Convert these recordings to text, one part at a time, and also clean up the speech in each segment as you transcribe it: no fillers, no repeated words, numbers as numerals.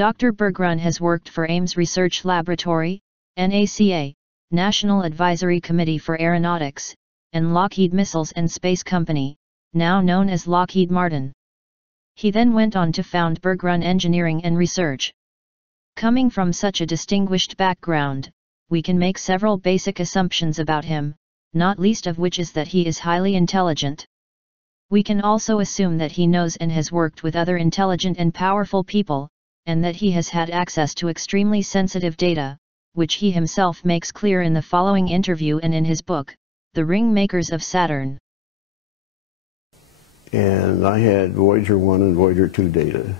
Dr. Bergrun has worked for Ames Research Laboratory, NACA, National Advisory Committee for Aeronautics, and Lockheed Missiles and Space Company, now known as Lockheed Martin. He then went on to found Bergrun Engineering and Research. Coming from such a distinguished background, we can make several basic assumptions about him, not least of which is that he is highly intelligent. We can also assume that he knows and has worked with other intelligent and powerful people, and that he has had access to extremely sensitive data, which he himself makes clear in the following interview and in his book, The Ring Makers of Saturn. And I had Voyager 1 and Voyager 2 data,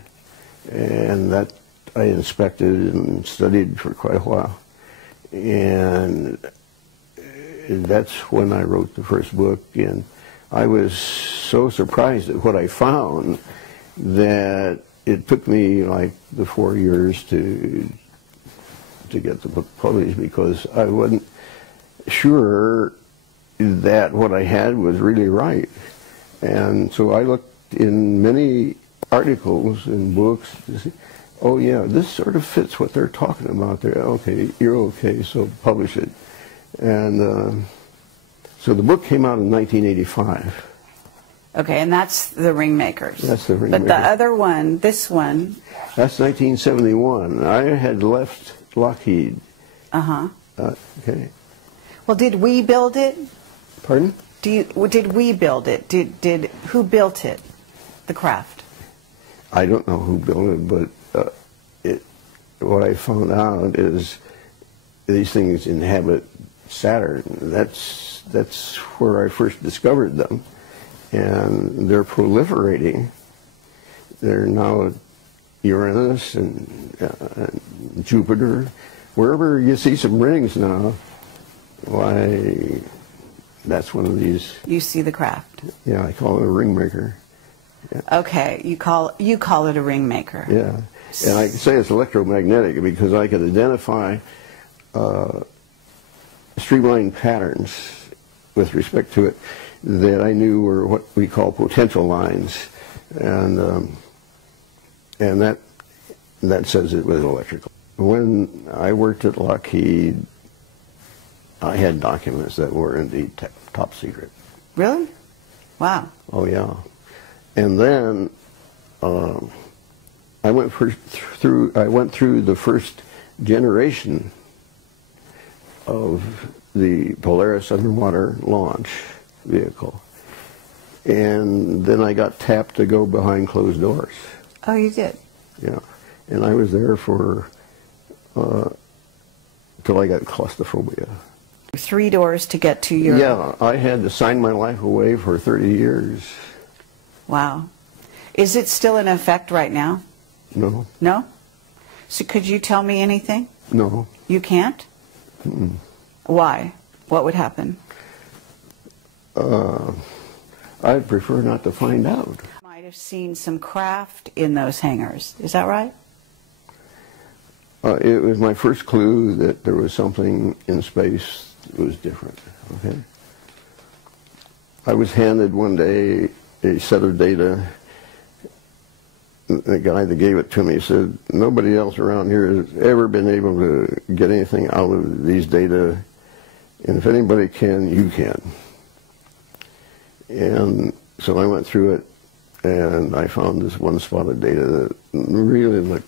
and that I inspected and studied for quite a while. And that's when I wrote the first book, and I was so surprised at what I found that it took me like the 4 years to get the book published, because I wasn't sure that what I had was really right. And so I looked in many articles and books to see, oh yeah, this sort of fits what they're talking about there. Okay, you're okay, so publish it. And so the book came out in 1985. Okay, and that's The Ring Makers. That's The Ring But Makers. the other one, this one. That's 1971. I had left Lockheed. Uh-huh. Okay. Well, did we build it? Pardon? Did we build it? Who built it? The craft? I don't know who built it, but what I found out is these things inhabit Saturn. That's where I first discovered them, and they're proliferating. They're now at Uranus and Jupiter. Wherever you see some rings now, why, that's one of these. You see the craft? Yeah, I call it a ring maker. Yeah. Okay, you call it a ring maker. Yeah, and I say it's electromagnetic because I could identify streamline patterns with respect to it that I knew were what we call potential lines, and that says it was electrical. When I worked at Lockheed, I had documents that were indeed top secret. Really? Wow. Oh yeah. And then I went through the first generation of the Polaris underwater launch vehicle, and then I got tapped to go behind closed doors. Oh, you did? Yeah, and I was there for till I got claustrophobia. 3 doors to get to your... Yeah, I had to sign my life away for 30 years. Wow. Is it still in effect right now? No. No? So could you tell me anything? No. You can't? Mm-mm. Why? What would happen? I'd prefer not to find out. Might have seen some craft in those hangars. Is that right? It was my first clue that there was something in space that was different. Okay. I was handed one day a set of data. The guy that gave it to me said, nobody else around here has ever been able to get anything out of these data, and if anybody can, you can. And so I went through it, and I found this one spot of data that really looked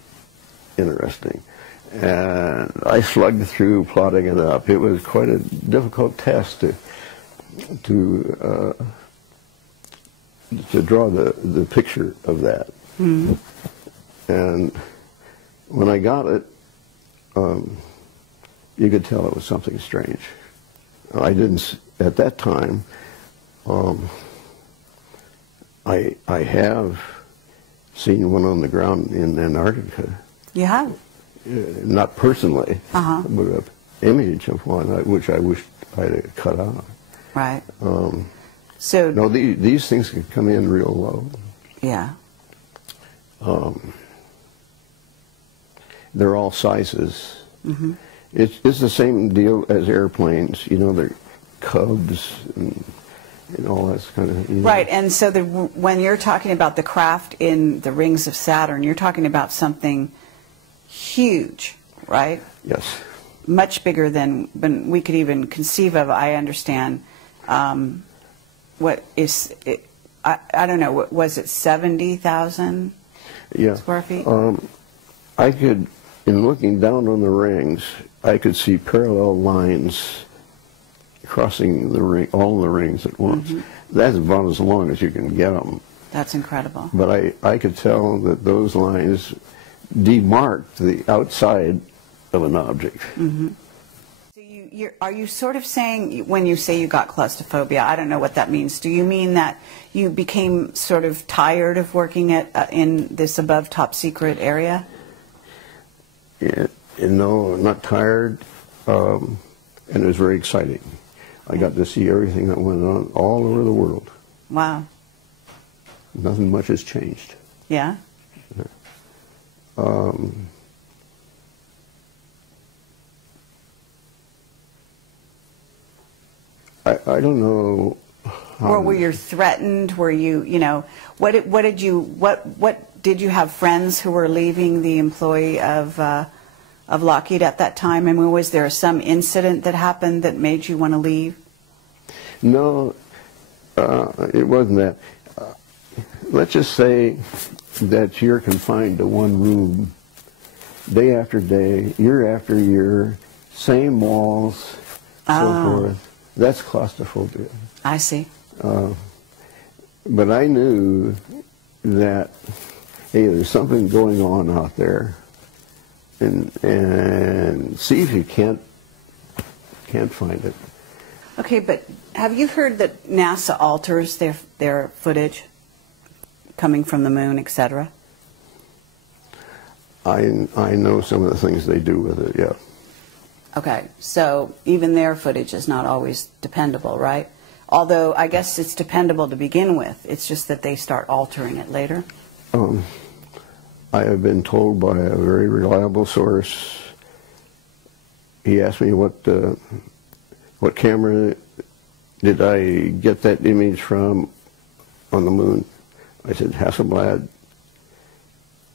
interesting. And I slugged through plotting it up. It was quite a difficult task to draw the picture of that. Mm-hmm. And when I got it, you could tell it was something strange. I didn't, at that time, I have seen one on the ground in Antarctica. You have? Not personally, but an image of one, which I wished I had cut out. Right. So no, these things can come in real low. Yeah. They're all sizes. Mm-hmm. It's the same deal as airplanes. You know, they're Cubs and all that kind of. You know. Right, and so when you're talking about the craft in the rings of Saturn, you're talking about something huge, right? Yes. Much bigger than we could even conceive of, I understand. What is it? I don't know, was it 70,000 square feet? I could, in looking down on the rings, I could see parallel lines crossing the ring, all the rings at once. Mm-hmm. That's about as long as you can get them. That's incredible. But I could tell that those lines demarked the outside of an object. Mm-hmm. So are you sort of saying, when you say you got claustrophobia, I don't know what that means. Do you mean that you became sort of tired of working in this above top secret area? Yeah, no, not tired, and it was very exciting. I got to see everything that went on all over the world. Wow. Nothing much has changed. Yeah? I don't know. Or were you threatened? Were you, what did you have friends who were leaving the employee of Lockheed at that time? I mean, was there some incident that happened that made you want to leave? No, it wasn't that. Let's just say that you're confined to one room day after day, year after year, same walls, so forth. That's claustrophobia. I see. But I knew that, hey, there's something going on out there, and see if you can't find it. Okay, but have you heard that NASA alters their footage coming from the moon, etc.? I know some of the things they do with it, yeah. Okay, so even their footage is not always dependable, right? Although I guess it's dependable to begin with. It's just that they start altering it later. I have been told by a very reliable source. He asked me what camera did I get that image from on the moon. I said, Hasselblad.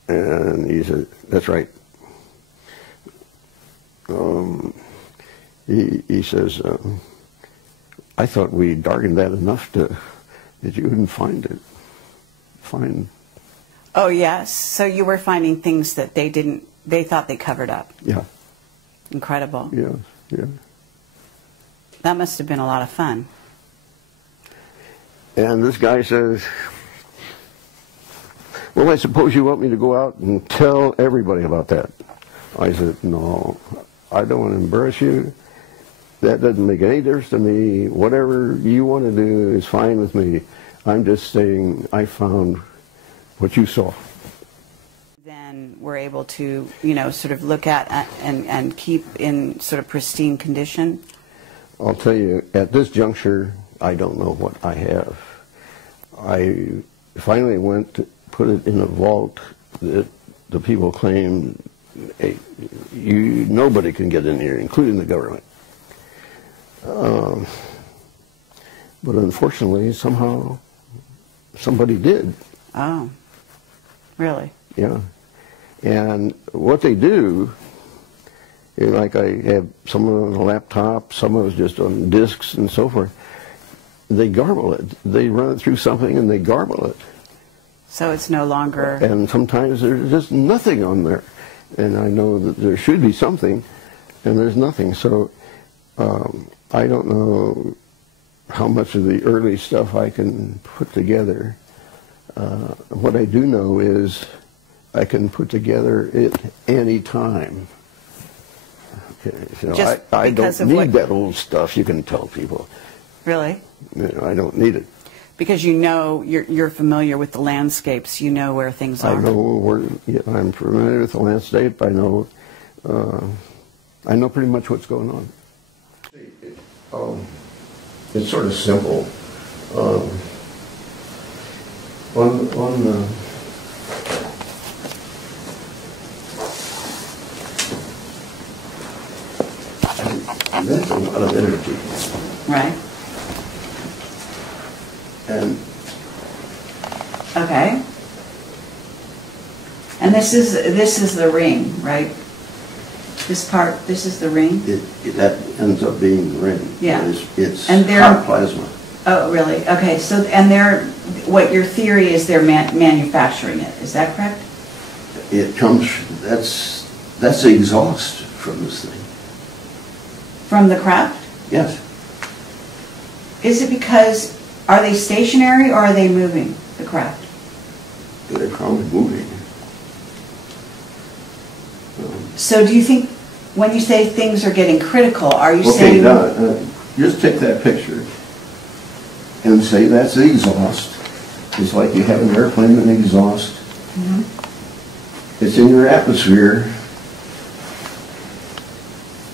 And he said, that's right. He says, I thought we darkened that enough that you wouldn't find it. Oh, yes. So you were finding things that they thought they covered up. Yeah. Incredible. Yeah, yeah. That must have been a lot of fun. And this guy says, well, I suppose you want me to go out and tell everybody about that. I said, no, I don't want to embarrass you. That doesn't make any difference to me. Whatever you want to do is fine with me. I'm just saying I found what you saw. Then we're able to, sort of look at and keep in sort of pristine condition. I'll tell you, at this juncture, I don't know what I have. I finally went to put it in a vault that the people claim, hey, nobody can get in here, including the government. But unfortunately, somehow, somebody did. Oh, really? Yeah. And what they do, like I have some on a laptop, some of it's just on disks and so forth, they garble it. They run it through something and they garble it. So it's no longer... And sometimes there's just nothing on there. And I know that there should be something, and there's nothing. So I don't know how much of the early stuff I can put together. What I do know is I can put together it any time. Okay, so I don't need that old stuff, you can tell people. Really? I don't need it. Because you're familiar with the landscapes, you know where things are. I know where, I'm familiar with the landscape, I know pretty much what's going on. It's sort of simple. There's a lot of energy. Right. And okay. And this is the ring, right? This part, this is the ring? That ends up being the ring. Yeah. It's and hot plasma. Oh, really? Okay, so, and what your theory is they're manufacturing it, is that correct? It comes, that's the exhaust from this thing. From the craft? Yes. Is it because, are they stationary or are they moving, the craft? They're probably moving. So do you think, when you say things are getting critical, are you saying... Okay, just take that picture and say that's the exhaust. It's like you have an airplane with an exhaust. Mm-hmm. It's in your atmosphere,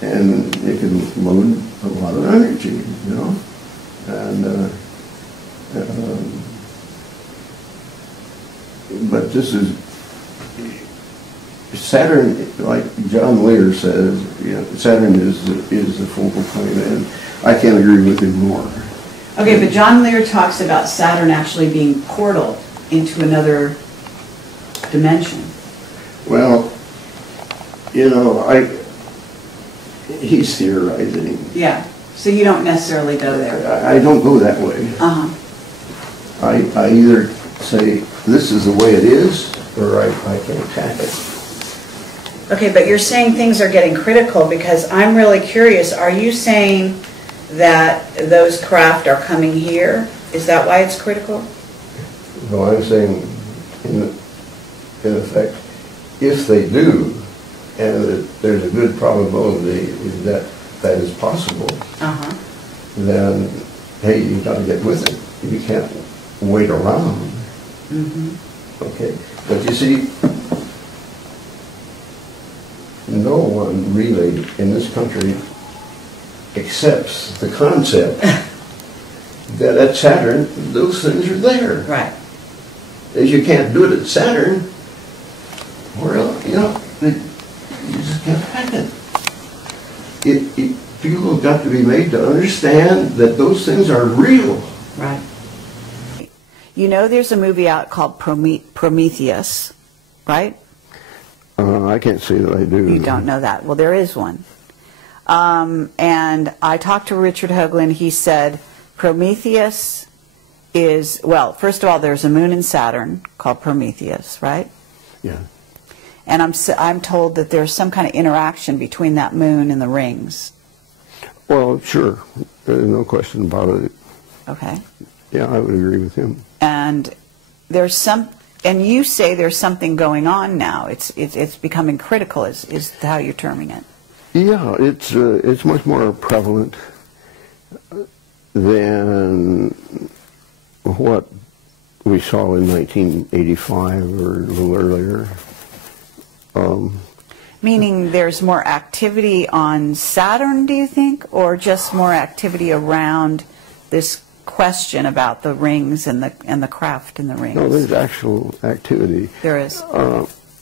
and it can load a lot of energy, you know. And but this is Saturn, like John Lear says, you know, Saturn is the focal point, and I can't agree with him more. Okay, but John Lear talks about Saturn actually being portal into another dimension. Well, you know, he's theorizing. Yeah, so you don't necessarily go there. I don't go that way. Uh-huh. I either say, this is the way it is, or I can't hack it. Okay, but you're saying things are getting critical because I'm really curious. Are you saying that those craft are coming here? Is that why it's critical? No, I'm saying, in effect, if they do, and there's a good probability that that is possible, then, hey, you've got to get with it. You can't wait around. Mm-hmm. Okay, but you see, no one really in this country accepts the concept that at Saturn, those things are there. Right. If you can't do it at Saturn, well, you know, you just can't hack it. People have got to be made to understand that those things are real. Right. You know there's a movie out called Prometheus, right? I can't say that I do. You don't know that. Well, there is one. And I talked to Richard Hoagland. He said Prometheus is, well, first of all, there's a moon in Saturn called Prometheus, right? Yeah. And I'm told that there's some kind of interaction between that moon and the rings. Well, sure. There's no question about it. Okay. Yeah, I would agree with him. And there's some, and you say there's something going on now. It's becoming critical, is how you're terming it. Yeah, it's much more prevalent than what we saw in 1985 or a little earlier. Meaning there's more activity on Saturn, do you think, or just more activity around this question about the rings and the craft in the rings? No, there's actual activity. There is.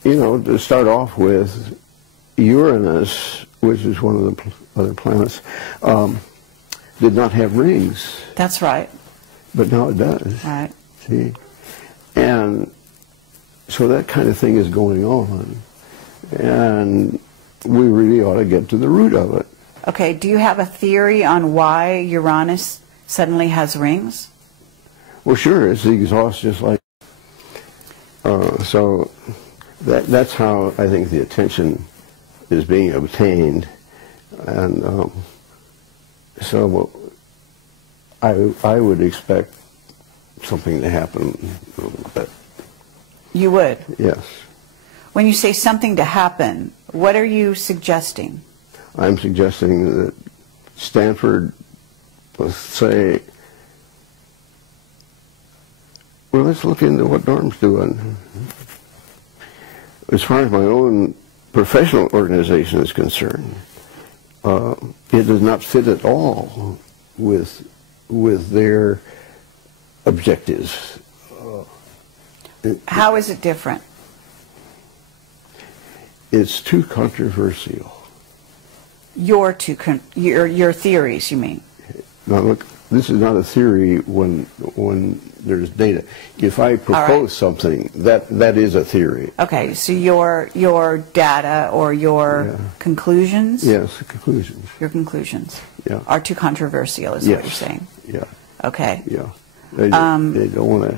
You know, to start off with, Uranus, which is one of the other planets, did not have rings. That's right. But now it does. Right. See? And so that kind of thing is going on. And we really ought to get to the root of it. Okay, do you have a theory on why Uranus suddenly has rings? Well, sure, it's the exhaust just like... so that's how I think the attention is being obtained. And so I would expect something to happen a little bit. You would? Yes. When you say something to happen, what are you suggesting? I'm suggesting that Stanford, let's say, well, let's look into what Norm's doing. As far as my own professional organization is concerned, it does not fit at all with their objectives. How is it different? It's too controversial. Your theories, you mean? Now look, this is not a theory when there's data. If I propose something, that is a theory. Okay, so your data or your conclusions? Yes, conclusions. Your conclusions Yeah. are too controversial, is what you're saying. Yeah. Okay. Yeah. They don't want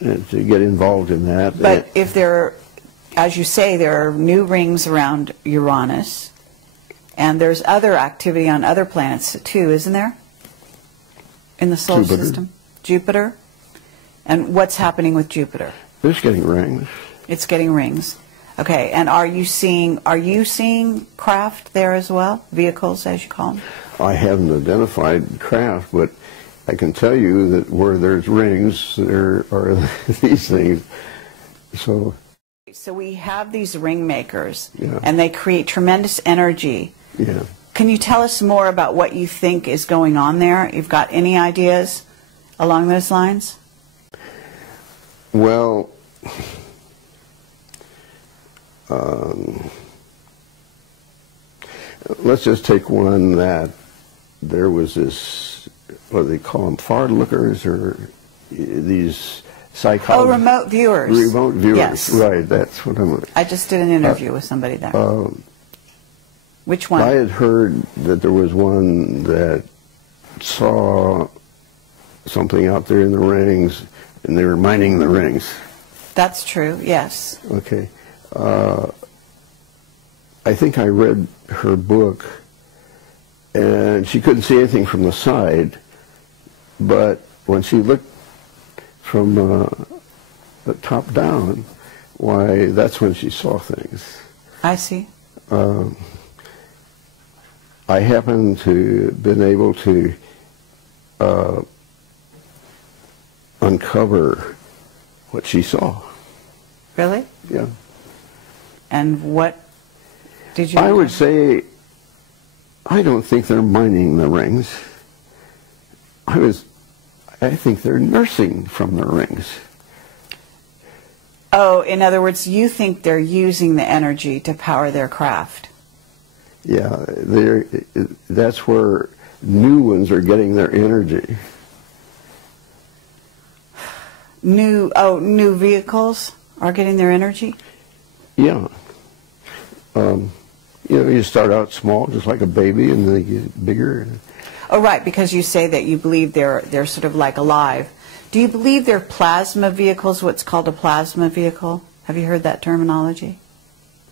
to get involved in that. But if there, as you say, there are new rings around Uranus, and there's other activity on other planets too, isn't there? In the solar system? Jupiter? And what's happening with Jupiter? It's getting rings. It's getting rings. Okay, and are you seeing craft there as well? Vehicles, as you call them? I haven't identified craft, but I can tell you that where there's rings, there are these things. So we have these ring makers, Yeah. and they create tremendous energy. Yeah. Can you tell us more about what you think is going on there? You've got any ideas along those lines? Well, let's just take one that there was this, what do they call them, far lookers, or these psychologists? Oh, remote viewers. Remote viewers, yes. Right, that's what I'm... I just did an interview with somebody there. Which one? I had heard that there was one that saw something out there in the rings, and they were mining the rings. That's true, yes. Okay. I think I read her book, and she couldn't see anything from the side, but when she looked from the top down, why, that's when she saw things. I see. I happen to been able to uncover what she saw. Really? Yeah. And what did you... I would say, I don't think they're mining the rings. I think they're nursing from the rings. Oh, in other words, you think they're using the energy to power their craft. Yeah, that's where new ones are getting their energy. New vehicles are getting their energy? Yeah. You start out small, just like a baby, and then they get bigger. Oh, right, because you say that you believe they're sort of like alive. Do you believe they're plasma vehicles, what's called a plasma vehicle? Have you heard that terminology?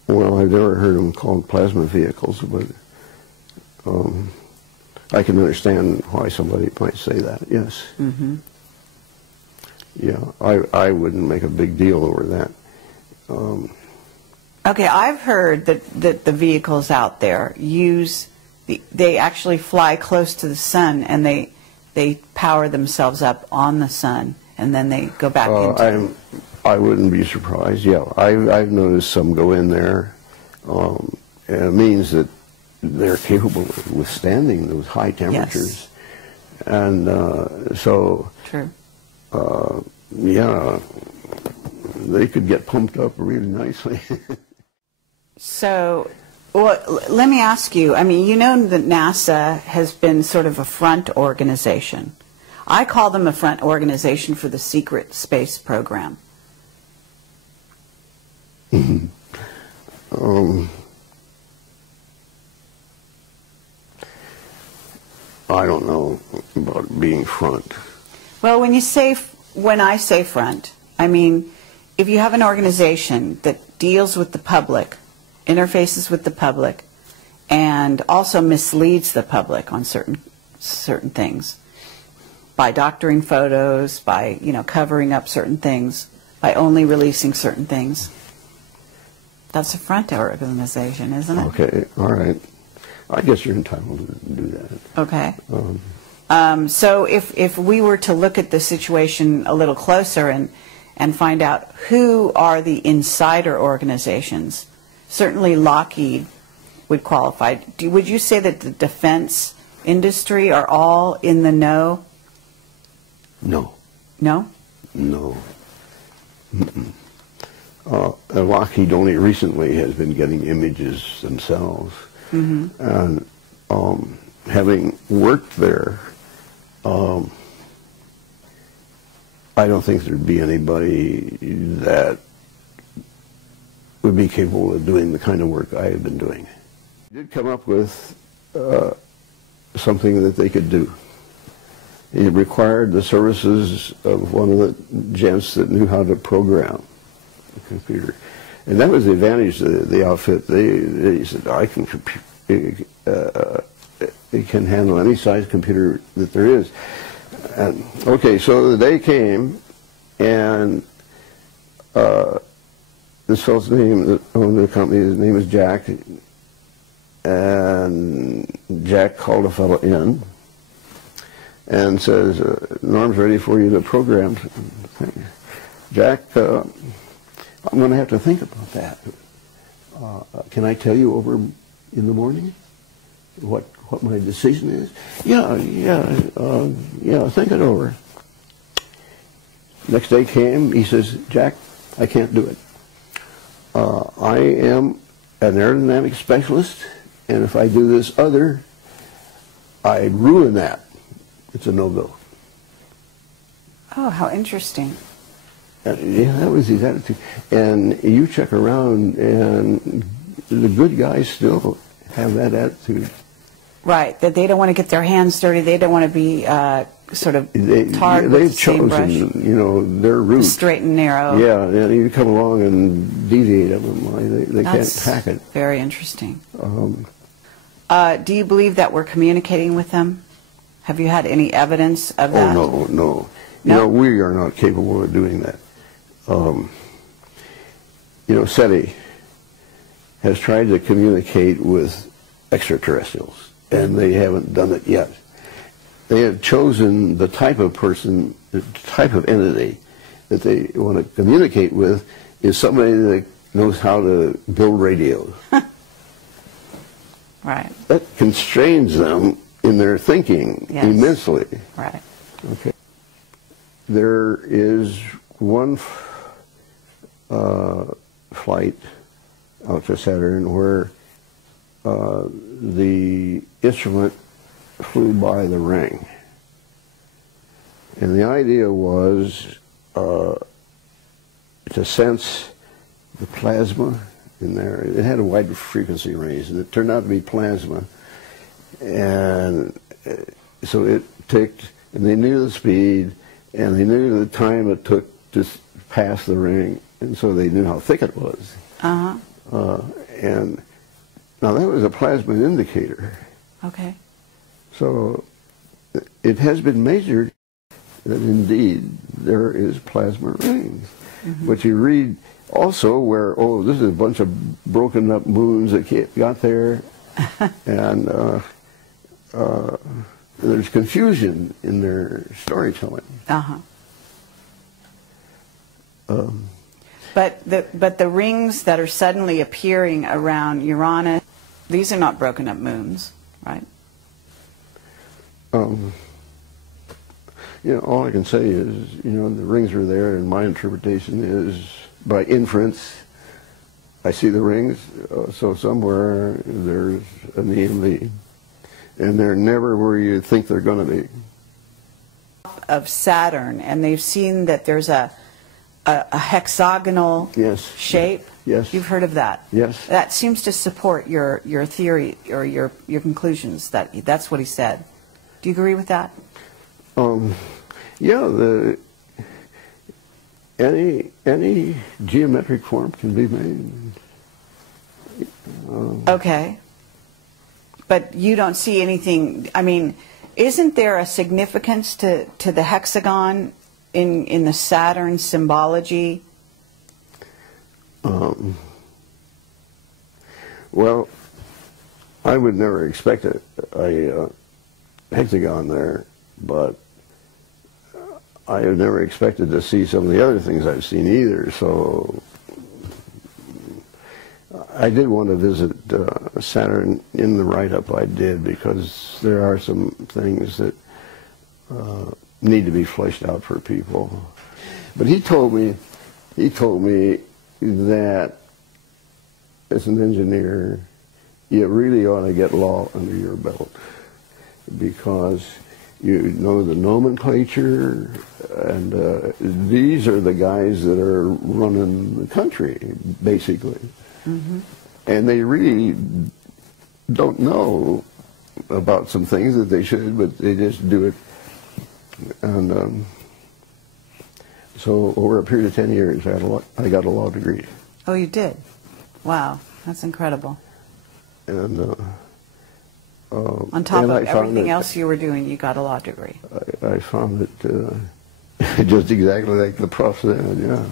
Well, I've never heard them called plasma vehicles, but I can understand why somebody might say that, yes. Mm-hmm. Yeah, I wouldn't make a big deal over that. Okay, I've heard that the vehicles out there they actually fly close to the sun, and they power themselves up on the sun, and then they go back into... I wouldn't be surprised, yeah. I've noticed some go in there, and it means that they're capable of withstanding those high temperatures. Yes. And so... True. Yeah, they could get pumped up really nicely. So, well, let me ask you, I mean, you know that NASA has been sort of a front organization. I call them a front organization for the secret space program. I don't know about being front. Well, when I say front, I mean, if you have an organization that deals with the public, interfaces with the public, and also misleads the public on certain things, by doctoring photos, by covering up certain things, by only releasing certain things, that's a front organization, isn't it? Okay, all right. I guess you're entitled to do that. Okay. So if we were to look at the situation a little closer and find out who are the insider organizations, certainly Lockheed would qualify. Would you say that the defense industry are all in the know? No. No? No. Lockheed only recently has been getting images themselves. Mm-hmm. And having worked there, I don't think there'd be anybody that would be capable of doing the kind of work I have been doing. I did come up with something that they could do. It required the services of one of the gents that knew how to program the computer. And that was the advantage of the outfit. They said, I can it can handle any size computer that there is. And, okay, so the day came, and this fellow's name that owned the company, his name is Jack, and Jack called a fellow in and says, Norm's ready for you to program. Jack, I'm going to have to think about that. Can I tell you over in the morning what my decision is? Yeah, think it over. Next day came, he says, Jack, I can't do it. I am an aerodynamic specialist, and if I do this other, I ruin that. It's a no-go. Oh, how interesting. Yeah, that was his attitude. And you check around, and the good guys still have that attitude. Right, that they don't want to get their hands dirty. They don't want to be sort of tarred with the same brush. They've chosen, you know, their route. Straight and narrow. Yeah, and you come along and deviate them. They can't hack it. Very interesting. Do you believe that we're communicating with them? Have you had any evidence of that? Oh, no. You know, we are not capable of doing that. You know, SETI has tried to communicate with extraterrestrials, and they haven't done it yet. They have chosen the type of person, the type of entity that they want to communicate with is somebody that knows how to build radios. Right. That constrains them in their thinking immensely. Right. Okay. There is one flight out to Saturn where the instrument flew by the ring. And the idea was to sense the plasma in there. It had a wide frequency range, and it turned out to be plasma. And so it ticked, and they knew the speed, and they knew the time it took to pass the ring, and so they knew how thick it was. And now that was a plasma indicator. Okay. So it has been measured that indeed there is plasma rings. But you read also where, oh, this is a bunch of broken up moons that got there, and there's confusion in their storytelling. But the rings that are suddenly appearing around Uranus, these are not broken up moons, right? You know, all I can say is, you know, the rings are there, and my interpretation is, by inference, I see the rings, so somewhere there's an EMV, and they're never where you think they're going to be. Of Saturn, and they've seen that there's a hexagonal shape. Yes. You've heard of that? Yes. That seems to support your theory or your conclusions. That's what he said. Do you agree with that? Yeah. Any geometric form can be made. Okay. But you don't see anything. I mean, isn't there a significance to the hexagon in the Saturn symbology? Well, I would never expect a hexagon there, but I have never expected to see some of the other things I've seen either, so I did want to visit Saturn in the write-up I did, because there are some things that need to be fleshed out for people. But he told me that as an engineer, you really ought to get law under your belt, because You know the nomenclature, and these are the guys that are running the country, basically. Mm-hmm. And they really don't know about some things that they should, but they just do it. And so over a period of 10 years, I got a law degree. Oh, you did? Wow, that's incredible. And on top of everything else you were doing, you got a law degree. I found it just exactly like the prof said, yeah.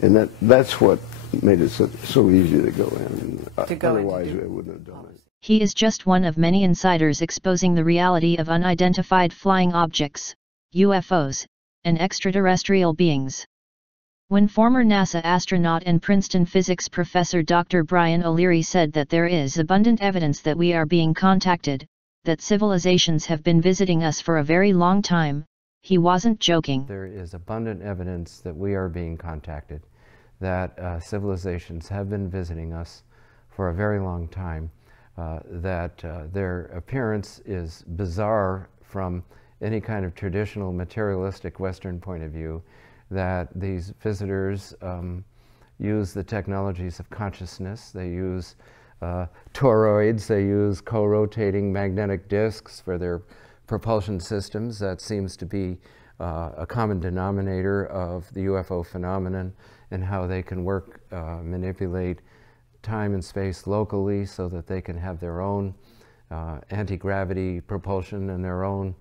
And that's what made it so easy to go in. Otherwise, I wouldn't have done it. He is just one of many insiders exposing the reality of unidentified flying objects, UFOs, and extraterrestrial beings. When former NASA astronaut and Princeton physics professor Dr. Brian O'Leary said that there is abundant evidence that we are being contacted, that civilizations have been visiting us for a very long time, he wasn't joking. There is abundant evidence that we are being contacted, that civilizations have been visiting us for a very long time, that their appearance is bizarre from any kind of traditional materialistic Western point of view, that these visitors use the technologies of consciousness. They use toroids, they use co-rotating magnetic disks for their propulsion systems. That seems to be a common denominator of the UFO phenomenon, and how they can work, manipulate time and space locally so that they can have their own anti-gravity propulsion and their own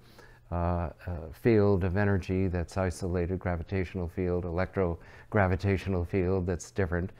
field of energy that's isolated, gravitational field, electrogravitational field that's different.